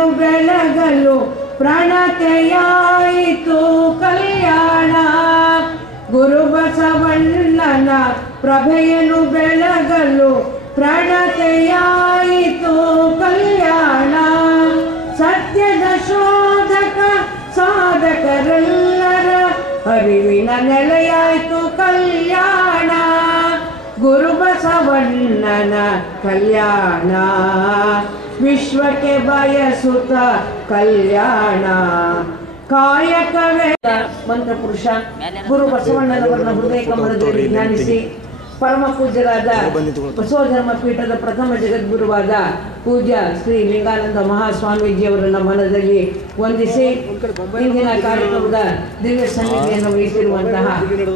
ಪ್ರಭೆಯನ್ನು ಬೆಳಗಲು ಪ್ರಣತೆಯಾಯಿತು ಕಲ್ಯಾಣ. ಗುರು ಬಸವಣ್ಣನ ಪ್ರಭೆಯನ್ನು ಬೆಳಗಲು ಪ್ರಣತೆಯಾಯಿತು ಕಲ್ಯಾಣ. ಸತ್ಯದ ಶೋಧಕ ಸಾಧಕರೆಲ್ಲರ ಅರಿವಿನ ನೆಲೆಯಾಯಿತು ಕಲ್ಯಾಣ. ಗುರು ಬಸವಣ್ಣನ ಕಲ್ಯಾಣ ವಿಶ್ವಕ್ಕೆ ಬಯಸುತ್ತ ಕಲ್ಯಾಣ. ಕಾಯಕವೇ ಮಂತ್ರಪುರುಷ ಗುರು ಬಸವಣ್ಣನವರನ್ನ ಹೃದಯ ಕಮಲದಲ್ಲಿ ಧ್ಯಾನಿಸಿ ಪರಮ ಪೂಜ್ಯರಾದ ಬಸವ ಧರ್ಮ ಪೀಠದ ಪ್ರಥಮ ಜಗದ್ಗುರುವಾದ ಪೂಜ್ಯ ಶ್ರೀ ಲಿಂಗಾನಂದ ಮಹಾಸ್ವಾಮೀಜಿಯವರನ್ನ ಮನದಲ್ಲಿ ವಂದಿಸಿ ಇಂದಿನ ಕಾರ್ಯಕ್ರಮದ ದಿವ್ಯ ಸನ್ನಿಧಿಯನ್ನು ವಹಿಸಿರುವಂತಹ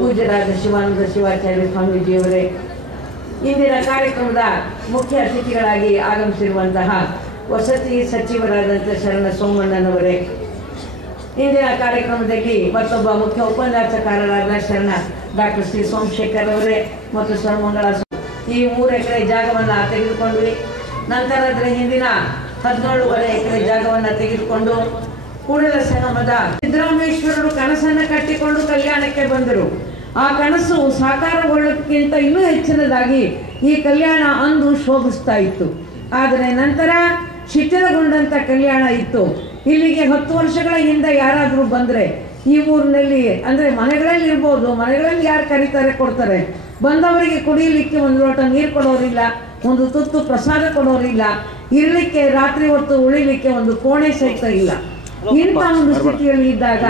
ಪೂಜ್ಯರಾದ ಶಿವಾನಂದ ಶಿವಾಚಾರ್ಯ ಸ್ವಾಮೀಜಿಯವರೇ, ಇಂದಿನ ಕಾರ್ಯಕ್ರಮದ ಮುಖ್ಯ ಅತಿಥಿಗಳಾಗಿ ಆಗಮಿಸಿರುವಂತಹ ವಸತಿ ಸಚಿವರಾದಂಥ ಶರಣ ಸೋಮಣ್ಣನವರೇ, ಇಂದಿನ ಕಾರ್ಯಕ್ರಮದಲ್ಲಿ ಮತ್ತೊಬ್ಬ ಮುಖ್ಯ ಉಪನ್ಯಾಸಕಾರರಾದ ಶರಣ ಡಾಕ್ಟರ್ ಶ್ರೀ ಸೋಮಶೇಖರ್ ಅವರೇ ಮತ್ತು ಸರ್ವಮಂಗಳ ಈ 3 ಎಕರೆ ಜಾಗವನ್ನು ತೆಗೆದುಕೊಂಡ್ವಿ. ನಂತರ ಅದರ ಹಿಂದಿನ 17.5 ಎಕರೆ ಜಾಗವನ್ನು ತೆಗೆದುಕೊಂಡು ಕೂಡಲ ಸಂಗಮದ ಸಿದ್ದರಾಮೇಶ್ವರರು ಕನಸನ್ನು ಕಟ್ಟಿಕೊಂಡು ಕಲ್ಯಾಣಕ್ಕೆ ಬಂದರು. ಆ ಕನಸು ಸಾಕಾರಗೊಳ್ಳೋದಕ್ಕಿಂತ ಇನ್ನೂ ಹೆಚ್ಚಿನದಾಗಿ ಈ ಕಲ್ಯಾಣ ಅಂದು ಶೋಭಿಸ್ತಾ ಇತ್ತು. ಆದರೆ ನಂತರ ಶಿಥಿಲಗೊಂಡಂಥ ಕಲ್ಯಾಣ ಇತ್ತು. ಇಲ್ಲಿಗೆ 10 ವರ್ಷಗಳ ಹಿಂದೆ ಯಾರಾದರೂ ಬಂದರೆ ಈ ಊರಿನಲ್ಲಿ ಅಂದರೆ ಮನೆಗಳಲ್ಲಿ ಇರ್ಬೋದು, ಮನೆಗಳಲ್ಲಿ ಯಾರು ಕರೀತಾರೆ ಕೊಡ್ತಾರೆ, ಬಂದವರಿಗೆ ಕುಡಿಯಲಿಕ್ಕೆ ಒಂದು ಲೋಟ ನೀರು ಕೊಡೋರಿಲ್ಲ, ಒಂದು ತುತ್ತು ಪ್ರಸಾದ ಕೊಡೋರಿಲ್ಲ, ಇರಲಿಕ್ಕೆ ರಾತ್ರಿ ಹೊತ್ತು ಉಳಿಲಿಕ್ಕೆ ಒಂದು ಕೋಣೆ ಸಹಿತ ಇಲ್ಲ. ಇಂಥ ಒಂದು ಸ್ಥಿತಿಯಲ್ಲಿ ಇದ್ದಾಗ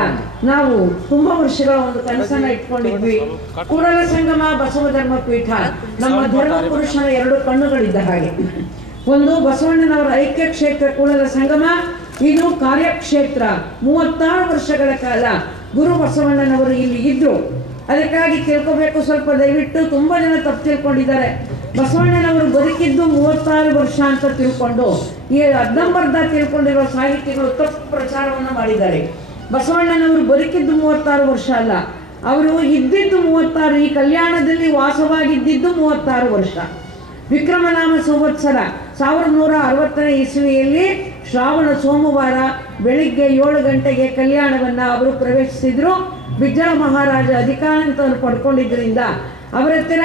ನಾವು ತುಂಬಾ ವರ್ಷಗಳ ಒಂದು ಕನಸನ್ನ ಇಟ್ಕೊಂಡಿದ್ವಿ. ಕೂಡಲ ಸಂಗಮ ಬಸವ ಧರ್ಮ ಪೀಠ ನಮ್ಮ ಧರ್ಮ ಪುರುಷನ 2 ಕಣ್ಣುಗಳಿದ್ದ ಹಾಗೆ. ಒಂದು ಬಸವಣ್ಣನವರ ಐಕ್ಯ ಕ್ಷೇತ್ರ ಕೂಡಲ ಸಂಗಮ, ಇದು ಕಾರ್ಯಕ್ಷೇತ್ರ. 36 ವರ್ಷಗಳ ಕಾಲ ಗುರು ಬಸವಣ್ಣನವರು ಇಲ್ಲಿ ಇದ್ರು. ಅದಕ್ಕಾಗಿ ತಿಳ್ಕೋಬೇಕು ಸ್ವಲ್ಪ, ದಯವಿಟ್ಟು ತುಂಬಾ ಜನ ತಪ್ಪು ತಿಳ್ಕೊಂಡಿದ್ದಾರೆ. ಬಸವಣ್ಣನವರು ಬದುಕಿದ್ದು 36 ವರ್ಷ ಅಂತ ತಿಳ್ಕೊಂಡು ಈ ಅರ್ಧಂಬರ್ಧ ತಿಳ್ಕೊಂಡಿರೋ ಸಾಹಿತಿಗಳು ತಪ್ಪು ಪ್ರಚಾರವನ್ನು ಮಾಡಿದ್ದಾರೆ. ಬಸವಣ್ಣನವರು ಬದುಕಿದ್ದು 36 ವರ್ಷ ಅಲ್ಲ, ಅವರು ಇದ್ದಿದ್ದು 36, ಈ ಕಲ್ಯಾಣದಲ್ಲಿ ವಾಸವಾಗಿದ್ದಿದ್ದು 36 ವರ್ಷ. ವಿಕ್ರಮನಾಮ ಸಂವತ್ಸರ 1160ನೇ ಇಸ್ವಿಯಲ್ಲಿ ಶ್ರಾವಣ ಸೋಮವಾರ ಬೆಳಿಗ್ಗೆ 7 ಗಂಟೆಗೆ ಕಲ್ಯಾಣವನ್ನು ಅವರು ಪ್ರವೇಶಿಸಿದ್ರು. ಬಿಜ್ಜಳ ಮಹಾರಾಜ ಅಧಿಕಾರಾಂತವನ್ನು ಪಡ್ಕೊಂಡಿದ್ದರಿಂದ ಅವರ ಹತ್ತಿರ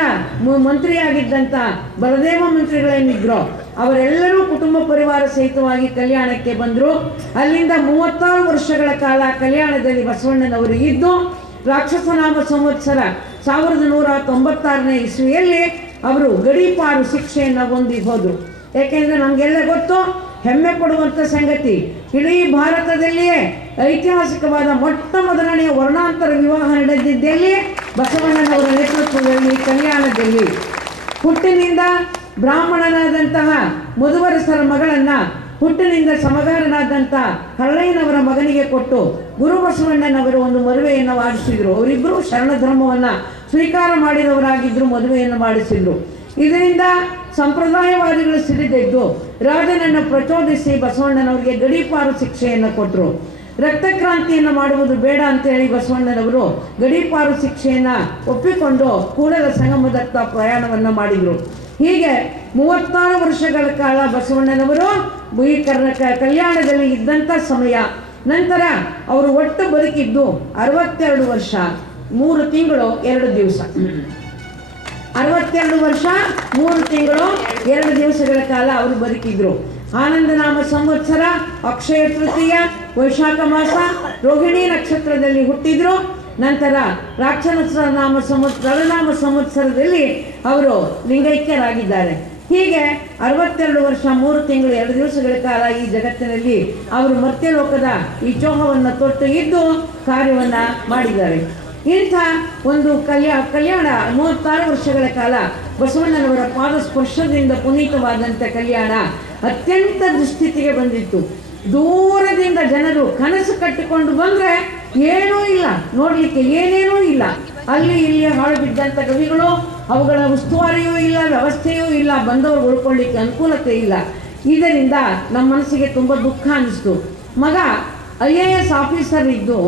ಮಂತ್ರಿಯಾಗಿದ್ದಂಥ ಬಲದೇವ ಮಂತ್ರಿಗಳೇನಿದ್ರು ಅವರೆಲ್ಲರೂ ಕುಟುಂಬ ಪರಿವಾರ ಸಹಿತವಾಗಿ ಕಲ್ಯಾಣಕ್ಕೆ ಬಂದರು. ಅಲ್ಲಿಂದ 36 ವರ್ಷಗಳ ಕಾಲ ಕಲ್ಯಾಣದಲ್ಲಿ ಬಸವಣ್ಣನವರು ಇದ್ದು ರಾಕ್ಷಸನಾಮ ಸಂವತ್ಸರ 1196ನೇ ಇಸ್ವಿಯಲ್ಲಿ ಅವರು ಗಡೀಪಾರು ಶಿಕ್ಷೆಯನ್ನು ಹೊಂದಿ ಹೋದರು. ಏಕೆಂದರೆ ನಮಗೆಲ್ಲ ಗೊತ್ತು, ಹೆಮ್ಮೆ ಪಡುವಂಥ ಸಂಗತಿ, ಇಡೀ ಭಾರತದಲ್ಲಿಯೇ ಐತಿಹಾಸಿಕವಾದ ಮೊಟ್ಟ ಮೊದಲನೆಯ ವರ್ಣಾಂತರ ವಿವಾಹ ನಡೆದಿದ್ದಲ್ಲಿ ಬಸವಣ್ಣನವರ ನೇತೃತ್ವದಲ್ಲಿ ಕಲ್ಯಾಣದಲ್ಲಿ. ಹುಟ್ಟಿನಿಂದ ಬ್ರಾಹ್ಮಣನಾದಂತಹ ಮಧುವರಸರ ಮಗಳನ್ನು ಹುಟ್ಟಿನಿಂದ ಸಮಗಾರನಾದಂಥ ಹರಳಯ್ಯನವರ ಮಗನಿಗೆ ಕೊಟ್ಟು ಗುರು ಬಸವಣ್ಣನವರು ಒಂದು ಮದುವೆಯನ್ನು ಮಾಡಿಸಿದ್ರು. ಅವರಿಬ್ಬರು ಶರಣ ಧರ್ಮವನ್ನು ಸ್ವೀಕಾರ ಮಾಡಿದವರಾಗಿದ್ದರು, ಮದುವೆಯನ್ನು ಮಾಡಿಸಿದ್ರು. ಇದರಿಂದ ಸಂಪ್ರದಾಯವಾದಿಗಳು ಸಿಡಿದೆದ್ದು ರಾಜನನ್ನು ಪ್ರಚೋದಿಸಿ ಬಸವಣ್ಣನವರಿಗೆ ಗಡೀಪಾರು ಶಿಕ್ಷೆಯನ್ನು ಕೊಟ್ಟರು. ರಕ್ತಕ್ರಾಂತಿಯನ್ನು ಮಾಡುವುದು ಬೇಡ ಅಂತ ಹೇಳಿ ಬಸವಣ್ಣನವರು ಗಡೀಪಾರು ಶಿಕ್ಷೆಯನ್ನು ಒಪ್ಪಿಕೊಂಡು ಕೂಡಲ ಸಂಗಮದತ್ತ ಪ್ರಯಾಣವನ್ನು ಮಾಡಿದರು. ಹೀಗೆ 36 ವರ್ಷಗಳ ಕಾಲ ಬಸವಣ್ಣನವರು ಈ ಕಲ್ಯಾಣದಲ್ಲಿ ಇದ್ದಂಥ ಸಮಯ. ನಂತರ ಅವರು ಒಟ್ಟು ಬದುಕಿದ್ದು 62 ವರ್ಷ 3 ತಿಂಗಳು 2 ದಿವಸ. 62 ವರ್ಷ 3 ತಿಂಗಳು 2 ದಿವಸಗಳ ಕಾಲ ಅವರು ಬದುಕಿದ್ರು. ಆನಂದನಾಮ ಸಂವತ್ಸರ ಅಕ್ಷಯ ತೃತೀಯ ವೈಶಾಖ ಮಾಸ ರೋಹಿಣಿ ನಕ್ಷತ್ರದಲ್ಲಿ ಹುಟ್ಟಿದ್ರು. ನಂತರ ರಾಕ್ಷಸನಾಮ ಸಂವತ್ಸರದಲ್ಲಿ ಅವರು ಲಿಂಗೈಕ್ಯರಾಗಿದ್ದಾರೆ. ಹೀಗೆ 62 ವರ್ಷ 3 ತಿಂಗಳು 2 ದಿವಸಗಳ ಕಾಲ ಈ ಜಗತ್ತಿನಲ್ಲಿ ಅವರು ಮರ್ತ್ಯಲೋಕದ ಈ ಚೋಹವನ್ನು ತೊಟ್ಟು ಇದ್ದು ಕಾರ್ಯವನ್ನು ಮಾಡಿದ್ದಾರೆ. ಇಂಥ ಒಂದು ಕಲ್ಯಾಣ 36 ವರ್ಷಗಳ ಕಾಲ ಬಸವಣ್ಣನವರ ಪಾದ ಸ್ಪರ್ಶದಿಂದ ಪುನೀತವಾದಂಥ ಕಲ್ಯಾಣ ಅತ್ಯಂತ ದುಸ್ಥಿತಿಗೆ ಬಂದಿತ್ತು. ದೂರದಿಂದ ಜನರು ಕನಸು ಕಟ್ಟಿಕೊಂಡು ಬಂದರೆ ಏನೂ ಇಲ್ಲ, ನೋಡಲಿಕ್ಕೆ ಏನೇನೂ ಇಲ್ಲ. ಅಲ್ಲಿ ಇಲ್ಲಿ ಹಾಳು ಬಿದ್ದಂಥ ಗವಿಗಳು, ಅವುಗಳ ಉಸ್ತುವಾರಿಯೂ ಇಲ್ಲ, ವ್ಯವಸ್ಥೆಯೂ ಇಲ್ಲ, ಬಂದವರು ಉಳ್ಕೊಳ್ಳಿಕ್ಕೆ ಅನುಕೂಲತೆ ಇಲ್ಲ. ಇದರಿಂದ ನಮ್ಮ ಮನಸ್ಸಿಗೆ ತುಂಬ ದುಃಖ ಅನ್ನಿಸ್ತು. ಮಗ IAS ಆಫೀಸರ್ ಇದ್ದು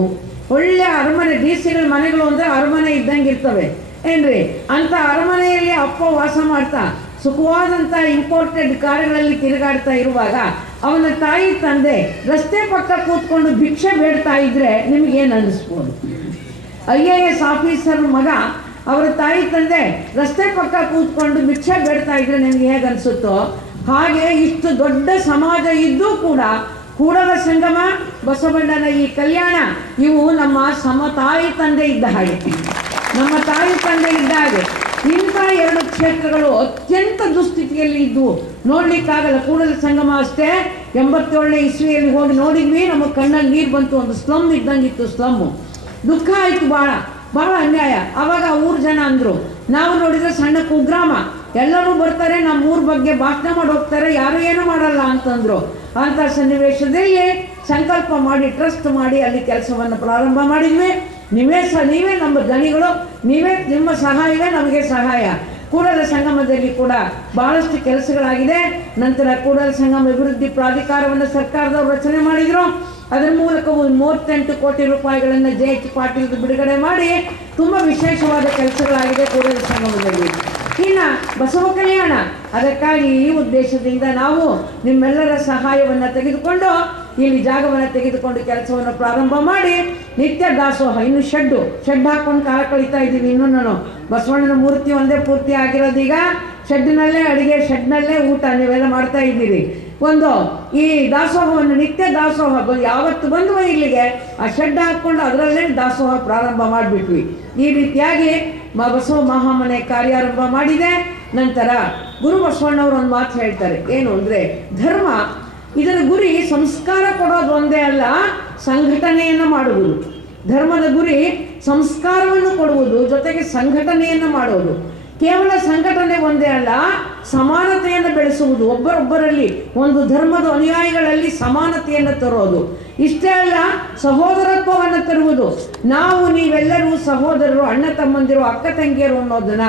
ಒಳ್ಳೆ ಅರಮನೆ, DC ಮನೆಗಳು ಅಂದರೆ ಅರಮನೆ ಇದ್ದಂಗೆ ಇರ್ತವೆ ಏನ್ರಿ, ಅಂತ ಅರಮನೆಯಲ್ಲಿ ಅಪ್ಪ ವಾಸ ಮಾಡ್ತಾ ಸುಖವಾದಂಥ ಇಂಪೋರ್ಟೆಡ್ ಕಾರುಗಳಲ್ಲಿ ತಿರುಗಾಡ್ತಾ ಇರುವಾಗ ಅವನ ತಾಯಿ ತಂದೆ ರಸ್ತೆ ಪಕ್ಕ ಕೂತ್ಕೊಂಡು ಭಿಕ್ಷೆ ಬೇಡ್ತಾ ಇದ್ರೆ ನಿಮಗೇನು ಅನ್ನಿಸ್ಬೋದು? IAS ಆಫೀಸರ್ ಮಗ ಅವರ ತಾಯಿ ತಂದೆ ರಸ್ತೆ ಪಕ್ಕ ಕೂತ್ಕೊಂಡು ಭಿಕ್ಷೆ ಬೇಡ್ತಾ ಇದ್ರೆ ನಿಮ್ಗೆ ಹೇಗೆ ಅನಿಸುತ್ತೋ ಹಾಗೆ ಇಷ್ಟು ದೊಡ್ಡ ಸಮಾಜ ಇದ್ದೂ ಕೂಡ ಕೂಡಲ ಸಂಗಮ, ಬಸವಣ್ಣನ ಈ ಕಲ್ಯಾಣ ಇವು ನಮ್ಮ ತಾಯಿ ತಂದೆ ಇದ್ದ ಹಾಗೆ, ನಮ್ಮ ತಾಯಿ ತಂದೆ ಇದ್ದ ಹಾಗೆ. ಇಂಥ ಎರಡು ಕ್ಷೇತ್ರಗಳು ಅತ್ಯಂತ ದುಸ್ಥಿತಿಯಲ್ಲಿ ಇದ್ವು, ನೋಡ್ಲಿಕ್ಕಾಗಲ್ಲ. ಕೂಡಲ ಸಂಗಮ ಅಷ್ಟೇ 87ನೇ ಇಸ್ವಿಯಲ್ಲಿ ಹೋಗಿ ನೋಡಿದ್ವಿ, ನಮ್ಮ ಕಣ್ಣಲ್ಲಿ ನೀರು ಬಂತು. ಒಂದು ಸ್ಲಮ್ ಇದ್ದಂಗಿತ್ತು, ಸ್ಲಮ್ಮು. ದುಃಖ ಆಯಿತು, ಭಾಳ ಅನ್ಯಾಯ. ಆವಾಗ ಊರು ಜನ ಅಂದರು, ನಾವು ನೋಡಿದ್ರೆ ಸಣ್ಣ ಕುಗ್ರಾಮ, ಎಲ್ಲರೂ ಬರ್ತಾರೆ, ನಮ್ಮ ಊರ ಬಗ್ಗೆ ಭಾಷಣ ಮಾಡಿ ಹೋಗ್ತಾರೆ, ಯಾರು ಏನೂ ಮಾಡಲ್ಲ ಅಂತಂದರು. ಅಂಥ ಸನ್ನಿವೇಶದಲ್ಲಿ ಸಂಕಲ್ಪ ಮಾಡಿ ಟ್ರಸ್ಟ್ ಮಾಡಿ ಅಲ್ಲಿ ಕೆಲಸವನ್ನು ಪ್ರಾರಂಭ ಮಾಡಿದ್ವಿ. ನೀವೇ ನಮ್ಮ ದನಿಗಳು, ನಿಮ್ಮ ಸಹಾಯವೇ ನಮಗೆ ಸಹಾಯ. ಕೂಡಲ ಸಂಗಮದಲ್ಲಿ ಕೂಡ ಬಹಳಷ್ಟು ಕೆಲಸಗಳಾಗಿದೆ. ನಂತರ ಕೂಡಲ ಸಂಗಮ ಅಭಿವೃದ್ಧಿ ಪ್ರಾಧಿಕಾರವನ್ನು ಸರ್ಕಾರದವರು ರಚನೆ ಮಾಡಿದರು. ಅದರ ಮೂಲಕ 38 ಕೋಟಿ ರೂಪಾಯಿಗಳನ್ನು JH ಪಾಟೀಲ್ ಬಿಡುಗಡೆ ಮಾಡಿ ತುಂಬ ವಿಶೇಷವಾದ ಕೆಲಸಗಳಾಗಿದೆ ಕೂಡಲ ಸಂಗಮದಲ್ಲಿ. ಇನ್ನು ಬಸವ ಕಲ್ಯಾಣ, ಅದಕ್ಕಾಗಿ ಈ ಉದ್ದೇಶದಿಂದ ನಾವು ನಿಮ್ಮೆಲ್ಲರ ಸಹಾಯವನ್ನು ತೆಗೆದುಕೊಂಡು ಇಲ್ಲಿ ಜಾಗವನ್ನು ತೆಗೆದುಕೊಂಡು ಕೆಲಸವನ್ನು ಪ್ರಾರಂಭ ಮಾಡಿ ನಿತ್ಯ ದಾಸೋಹ, ಇನ್ನು ಶೆಡ್ ಹಾಕೊಂಡು ಕಾಲ ಕಳೀತಾ ಇದ್ದೀವಿ. ಇನ್ನೂ ನಾನು ಬಸವಣ್ಣನ ಮೂರ್ತಿ ಒಂದೇ ಪೂರ್ತಿ ಆಗಿರೋದೀಗ ಶೆಡ್ನಲ್ಲೇ ಅಡುಗೆ, ಶೆಡ್ನಲ್ಲೇ ಊಟ ನೀವೆಲ್ಲ ಮಾಡ್ತಾ ಇದ್ದೀರಿ. ಈ ದಾಸೋಹವನ್ನು, ನಿತ್ಯ ದಾಸೋಹ ಯಾವತ್ತು ಬಂದು ಇಲ್ಲಿಗೆ ಆ ಶೆಡ್ ಹಾಕ್ಕೊಂಡು ಅದರಲ್ಲೇ ದಾಸೋಹ ಪ್ರಾರಂಭ ಮಾಡಿಬಿಟ್ವಿ. ಈ ರೀತಿಯಾಗಿ ಬಸವ ಮಹಾಮನೆ ಕಾರ್ಯಾರಂಭ ಮಾಡಿದೆ. ನಂತರ ಗುರು ಬಸವಣ್ಣವರು ಒಂದು ಮಾತು ಹೇಳ್ತಾರೆ, ಏನು ಅಂದರೆ ಧರ್ಮ ಇದರ ಗುರಿ ಸಂಸ್ಕಾರ ಕೊಡೋದು ಒಂದೇ ಅಲ್ಲ, ಸಂಘಟನೆಯನ್ನು ಮಾಡುವುದು. ಧರ್ಮದ ಗುರಿ ಸಂಸ್ಕಾರವನ್ನು ಕೊಡುವುದು, ಜೊತೆಗೆ ಸಂಘಟನೆಯನ್ನು ಮಾಡುವುದು. ಕೇವಲ ಸಂಘಟನೆ ಒಂದೇ ಅಲ್ಲ, ಸಮಾನತೆಯನ್ನು ಬೆಳೆಸುವುದು. ಒಬ್ಬರೊಬ್ಬರಲ್ಲಿ, ಒಂದು ಧರ್ಮದ ಅನುಯಾಯಿಗಳಲ್ಲಿ ಸಮಾನತೆಯನ್ನು ತರೋದು. ಇಷ್ಟೇ ಅಲ್ಲ, ಸಹೋದರತ್ವವನ್ನು ತರುವುದು. ನಾವು ನೀವೆಲ್ಲರೂ ಸಹೋದರರು, ಅಣ್ಣ ತಮ್ಮಂದಿರು, ಅಕ್ಕ ತಂಗಿಯರು ಅನ್ನೋದನ್ನ.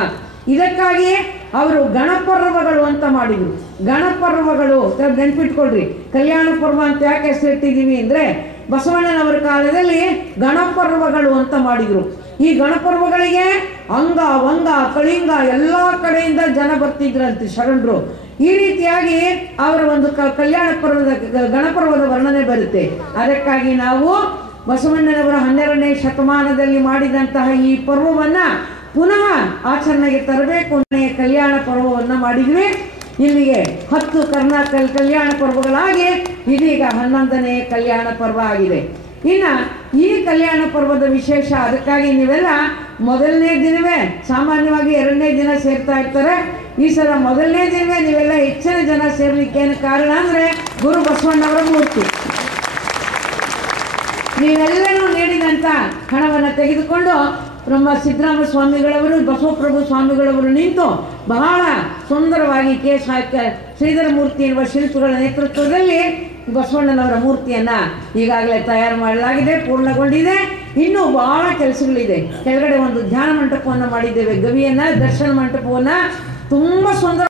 ಇದಕ್ಕಾಗಿಯೇ ಅವರು ಗಣಪರ್ವಗಳು ಅಂತ ಮಾಡಿದರು. ಗಣಪರ್ವಗಳು ನೆನ್ಪಿಟ್ಕೊಳ್ರಿ. ಕಲ್ಯಾಣ ಪರ್ವ ಅಂತ ಯಾಕೆ ಹೆಸರಿಟ್ಟಿದ್ದೀವಿ ಅಂದರೆ ಬಸವಣ್ಣನವರ ಕಾಲದಲ್ಲಿ ಗಣಪರ್ವಗಳು ಅಂತ ಮಾಡಿದರು. ಈ ಗಣಪರ್ವಗಳಿಗೆ ಅಂಗ ವಂಗ ಕಳಿಂಗ ಎಲ್ಲ ಕಡೆಯಿಂದ ಜನ ಬರ್ತಿದ್ರಂತೆ, ಶರಣರು. ಈ ರೀತಿಯಾಗಿ ಅವರ ಒಂದು ಕಲ್ಯಾಣ ಪರ್ವದ ಗಣಪರ್ವದ ವರ್ಣನೆ ಬರುತ್ತೆ. ಅದಕ್ಕಾಗಿ ನಾವು ಬಸವಣ್ಣನವರ 12ನೇ ಶತಮಾನದಲ್ಲಿ ಮಾಡಿದಂತಹ ಈ ಪರ್ವವನ್ನು ಪುನಃ ಆಚರಣೆಗೆ ತರಬೇಕು ಅನ್ನೋ ಕಲ್ಯಾಣ ಪರ್ವವನ್ನು ಮಾಡಿದ್ವಿ. ಇಲ್ಲಿಗೆ 10 ಕಲ್ಯಾಣ ಪರ್ವಗಳಾಗಿ ಇದೀಗ 11ನೇ ಕಲ್ಯಾಣ ಪರ್ವ ಆಗಿದೆ. ಇನ್ನು ಈ ಕಲ್ಯಾಣ ಪರ್ವದ ವಿಶೇಷ, ಅದಕ್ಕಾಗಿ ನೀವೆಲ್ಲ ಮೊದಲನೇ ದಿನವೇ, ಸಾಮಾನ್ಯವಾಗಿ 2ನೇ ದಿನ ಸೇರ್ತಾ ಇರ್ತಾರೆ. ಈ ಸಲ ಮೊದಲನೇ ದಿನವೇ ನೀವೆಲ್ಲ ಹೆಚ್ಚಿನ ಜನ ಸೇರ್ಲಿಕ್ಕೇನು ಕಾರಣ ಅಂದರೆ ಗುರು ಬಸವಣ್ಣವರ ಮೂರ್ತಿ. ನೀವೆಲ್ಲರೂ ನೀಡಿದಂಥ ಹಣವನ್ನು ತೆಗೆದುಕೊಂಡು ನಮ್ಮ ಸಿದ್ದರಾಮ ಸ್ವಾಮಿಗಳವರು, ಬಸವಪ್ರಭು ಸ್ವಾಮಿಗಳವರು ನಿಂತು ಬಹಳ ಸುಂದರವಾಗಿ ಶ್ರೀಧರ ಮೂರ್ತಿ ಎನ್ನುವ ಶಿಲ್ಪಿಗಳ ನೇತೃತ್ವದಲ್ಲಿ ಬಸವಣ್ಣನವರ ಮೂರ್ತಿಯನ್ನು ಈಗಾಗಲೇ ತಯಾರು ಮಾಡಲಾಗಿದೆ, ಪೂರ್ಣಗೊಂಡಿದೆ. ಇನ್ನೂ ಬಹಳ ಕೆಲಸಗಳಿದೆ. ಕೆಳಗಡೆ ಒಂದು ಧ್ಯಾನ ಮಂಟಪವನ್ನು ಮಾಡಿದ್ದೇವೆ, ಗವಿಯನ್ನು, ದರ್ಶನ ಮಂಟಪವನ್ನು ತುಂಬ ಸುಂದರ